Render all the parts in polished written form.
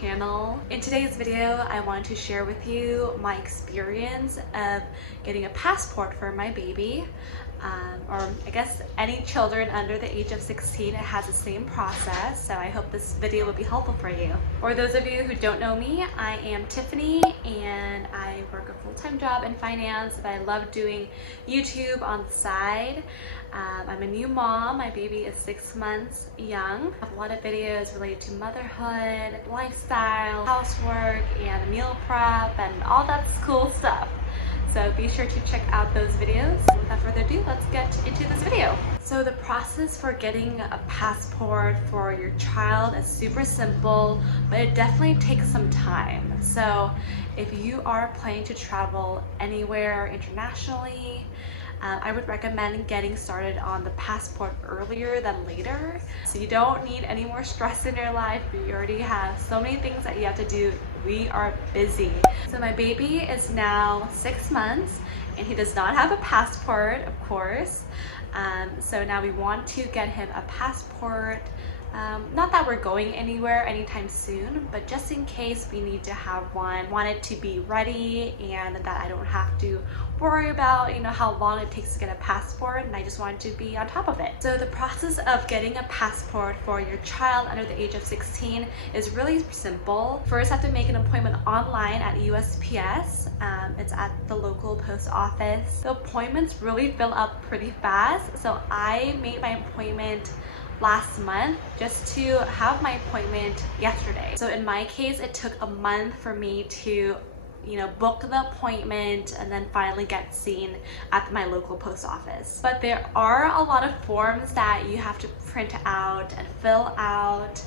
channel. In today's video, I want to share with you my experience of getting a passport for my baby. Or I guess any children under the age of 16, it has the same process, so I hope this video will be helpful for you. For those of you who don't know me, I am Tiffany and I work a full-time job in finance, but I love doing YouTube on the side. I'm a new mom. My baby is 6 months young. I have a lot of videos related to motherhood, lifestyle, housework, and meal prep, and all that cool stuff. So be sure to check out those videos. Without further ado, let's get into this video. So the process for getting a passport for your child is super simple, but it definitely takes some time. So if you are planning to travel anywhere internationally, I would recommend getting started on the passport earlier than later. So you don't need any more stress in your life. You already have so many things that you have to do. We are busy. So my baby is now 6 months and he does not have a passport, of course. So now we want to get him a passport. Not that we're going anywhere anytime soon, but just in case we need to have one, want it to be ready and that I don't have to worry about, how long it takes to get a passport, and I just want to be on top of it. So the process of getting a passport for your child under the age of 16 is really simple. First, I have to make an appointment online at USPS. It's at the local post office. The appointments really fill up pretty fast, so I made my appointment last month just to have my appointment yesterday. So in my case, it took a month for me to book the appointment and then finally get seen at my local post office. But there are a lot of forms that you have to print out and fill out.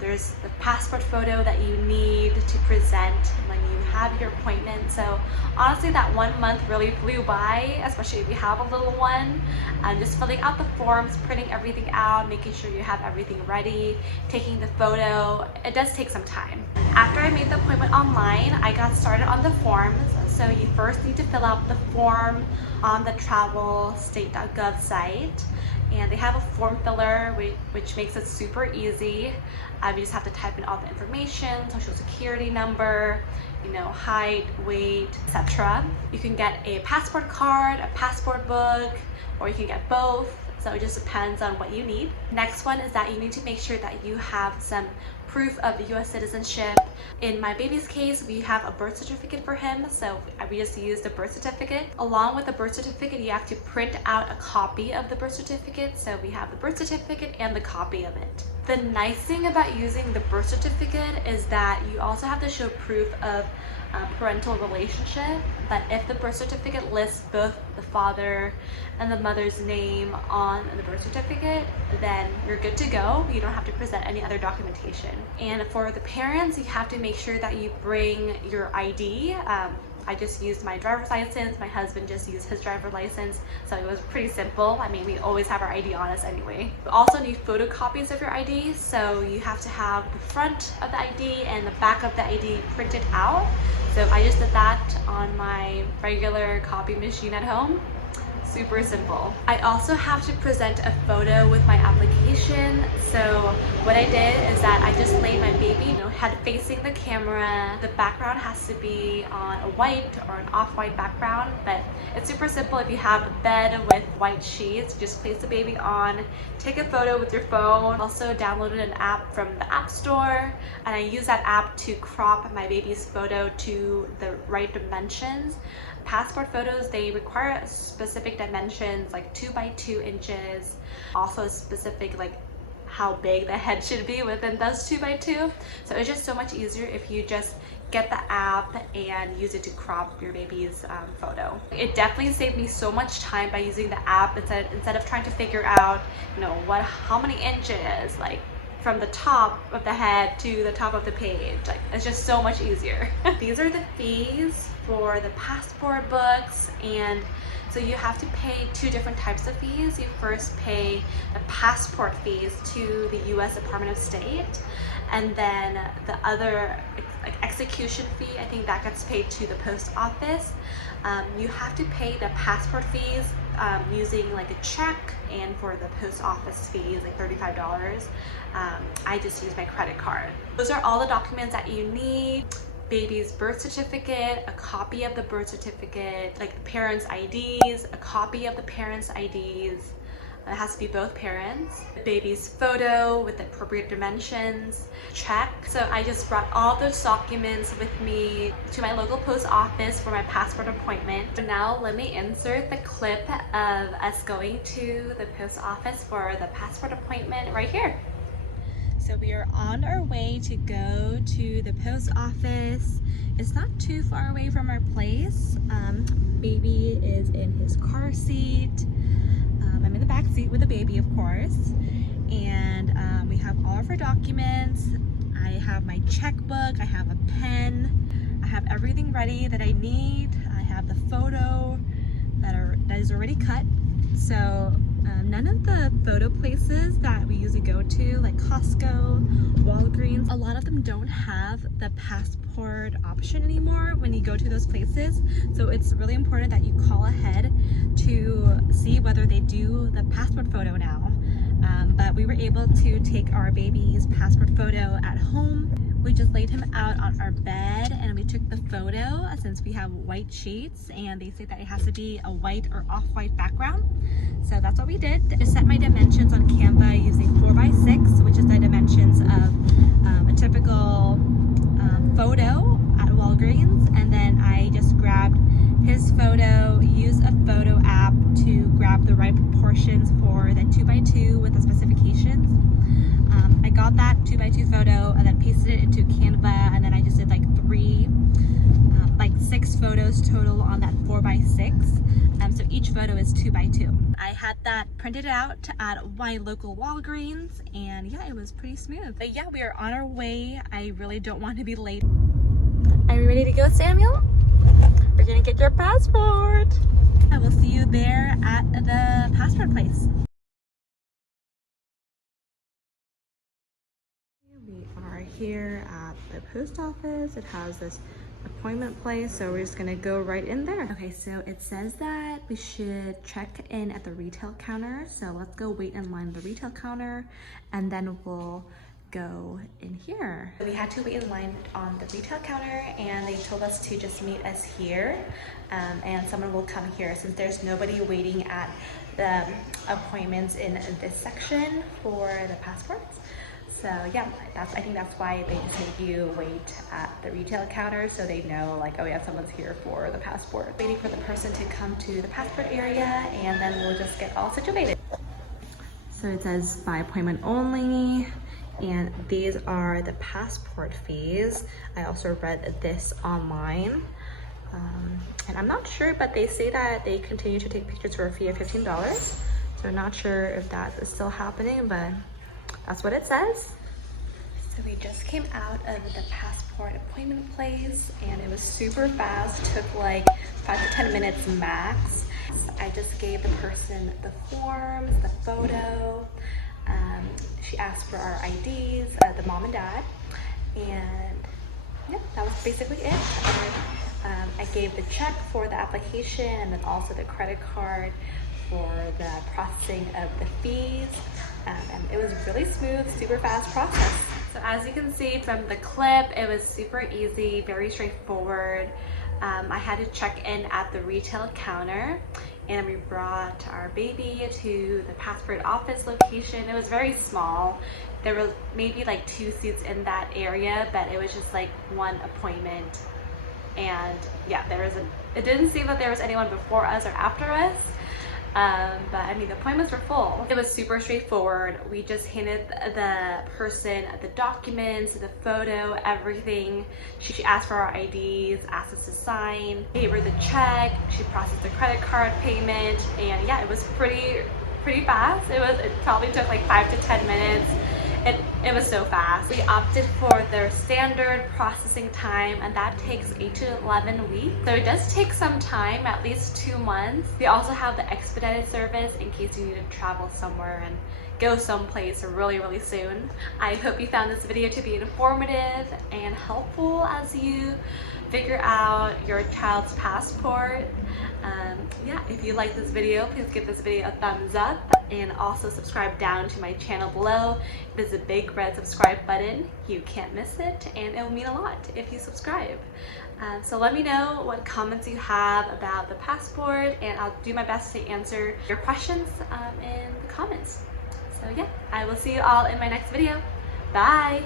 There's the passport photo that you need to present when you have your appointment. So honestly, that 1 month really flew by, especially if you have a little one. Just filling out the forms, printing everything out, making sure you have everything ready, taking the photo. It does take some time. After I made the appointment online, I got started on the forms. So you first need to fill out the form on the travelstate.gov site. And they have a form filler which makes it super easy. You just have to type in all the information, social security number, height, weight, etc. You can get a passport card, a passport book, or you can get both. So it just depends on what you need. Next one is that you need to make sure that you have some proof of US citizenship. In my baby's case, we have a birth certificate for him, so we just used the birth certificate. Along with the birth certificate, you have to print out a copy of the birth certificate, so we have the birth certificate and the copy of it. The nice thing about using the birth certificate is that you also have to show proof of parental relationship, but if the birth certificate lists both the father and the mother's name on the birth certificate, then you're good to go. You don't have to present any other documentation. And for the parents, you have to make sure that you bring your ID. I just used my driver's license. My husband just used his driver's license, so it was pretty simple. I mean, we always have our ID on us anyway. We also need photocopies of your ID, so you have to have the front of the ID and the back of the ID printed out. So I just did that on my regular copy machine at home. Super simple. I also have to present a photo with my application. So what I did is that I just laid my baby head facing the camera. The background has to be on a white or an off-white background, but it's super simple. If you have a bed with white sheets, just place the baby on, take a photo with your phone. Also downloaded an app from the App Store, and I use that app to crop my baby's photo to the right dimensions. Passport photos, they require specific dimensions like 2 by 2 inches, also specific like how big the head should be within those 2 by 2. So it's just so much easier if you just get the app and use it to crop your baby's photo. It definitely saved me so much time by using the app instead of trying to figure out how many inches, like from the top of the head to the top of the page. Like, it's just so much easier. These are the fees for the passport books, and so you have to pay 2 different types of fees. You first pay the passport fees to the US Department of State, and then the other execution fee, I think that gets paid to the post office. You have to pay the passport fees using like a check, and for the post office fees, like $35, I just use my credit card. Those are all the documents that you need. Baby's birth certificate, a copy of the birth certificate, like the parents' IDs, a copy of the parents' IDs. It has to be both parents. The baby's photo with the appropriate dimensions, check. So I just brought all those documents with me to my local post office for my passport appointment. So now let me insert the clip of us going to the post office for the passport appointment right here. So we are on our way to go to the post office. It's not too far away from our place. Baby is in his car seat. I'm in the back seat with the baby, of course. And we have all of our documents. I have my checkbook, I have a pen. I have everything ready that I need. I have the photo that is already cut. So none of the photo places that we usually go to, like Costco, Walgreens, a lot of them don't have the passport option anymore when you go to those places. So it's really important that you call ahead to see whether they do the passport photo now. But we were able to take our baby's passport photo at home. We just laid him out on our bed and we took the photo since we have white sheets, and they say that it has to be a white or off-white background. So that's what we did. I set my dimensions on Canva using 4x6, which is the dimensions of a typical photo at Walgreens. And then I just grabbed his photo, used a photo app to grab the right proportions for the 2x2 with the specifications. I got that 2x2 photo and then pasted it into Canva, and then I just did like 6 photos total on that 4x6. So each photo is 2x2. I had that printed out at my local Walgreens, and yeah, it was pretty smooth. But yeah, we are on our way. I really don't want to be late. Are you ready to go, Samuel? We're gonna get your passport. I will see you there at the passport place. We are here at the post office. It has this appointment place, so we're just gonna go right in there. Okay, so it says that we should check in at the retail counter, so let's go wait in line at the retail counter and then we'll go in here. We had to wait in line on the retail counter, and they told us to just meet us here, and someone will come here since there's nobody waiting at the appointments in this section for the passports. So yeah, I think that's why they just make you wait at the retail counter, so they know like, oh yeah, someone's here for the passport. Waiting for the person to come to the passport area, and then we'll just get all situated. So it says by appointment only, and these are the passport fees. I also read this online. And I'm not sure, but they say that they continue to take pictures for a fee of $15. So not sure if that is still happening, but that's what it says. So we just came out of the passport appointment place, and it was super fast. It took like 5 to 10 minutes max. I just gave the person the forms, the photo. She asked for our IDs, the mom and dad, and yeah, that was basically it. I gave the check for the application, and then also the credit card for the processing of the fees, and it was really smooth, super fast process. So as you can see from the clip, it was super easy, very straightforward. I had to check in at the retail counter, and we brought our baby to the passport office location. It was very small. There was maybe like 2 seats in that area, but it was just like one appointment. And yeah, it didn't seem that there was anyone before us or after us. But I mean, the appointments were full. It was super straightforward. We just handed the person the documents, the photo, everything. She asked for our IDs, asked us to sign, gave her the check, she processed the credit card payment, and yeah, it was pretty fast. It probably took like 5 to 10 minutes. It was so fast. We opted for their standard processing time, and that takes 8 to 11 weeks. So it does take some time, at least 2 months. We also have the expedited service in case you need to travel somewhere and go someplace really soon. I hope you found this video to be informative and helpful as you figure out your child's passport. Yeah, if you like this video, please give this video a thumbs up and also subscribe down to my channel below. There's a big red subscribe button. You can't miss it, and it will mean a lot if you subscribe. So let me know what comments you have about the passport, and I'll do my best to answer your questions in the comments. So yeah, I will see you all in my next video. Bye!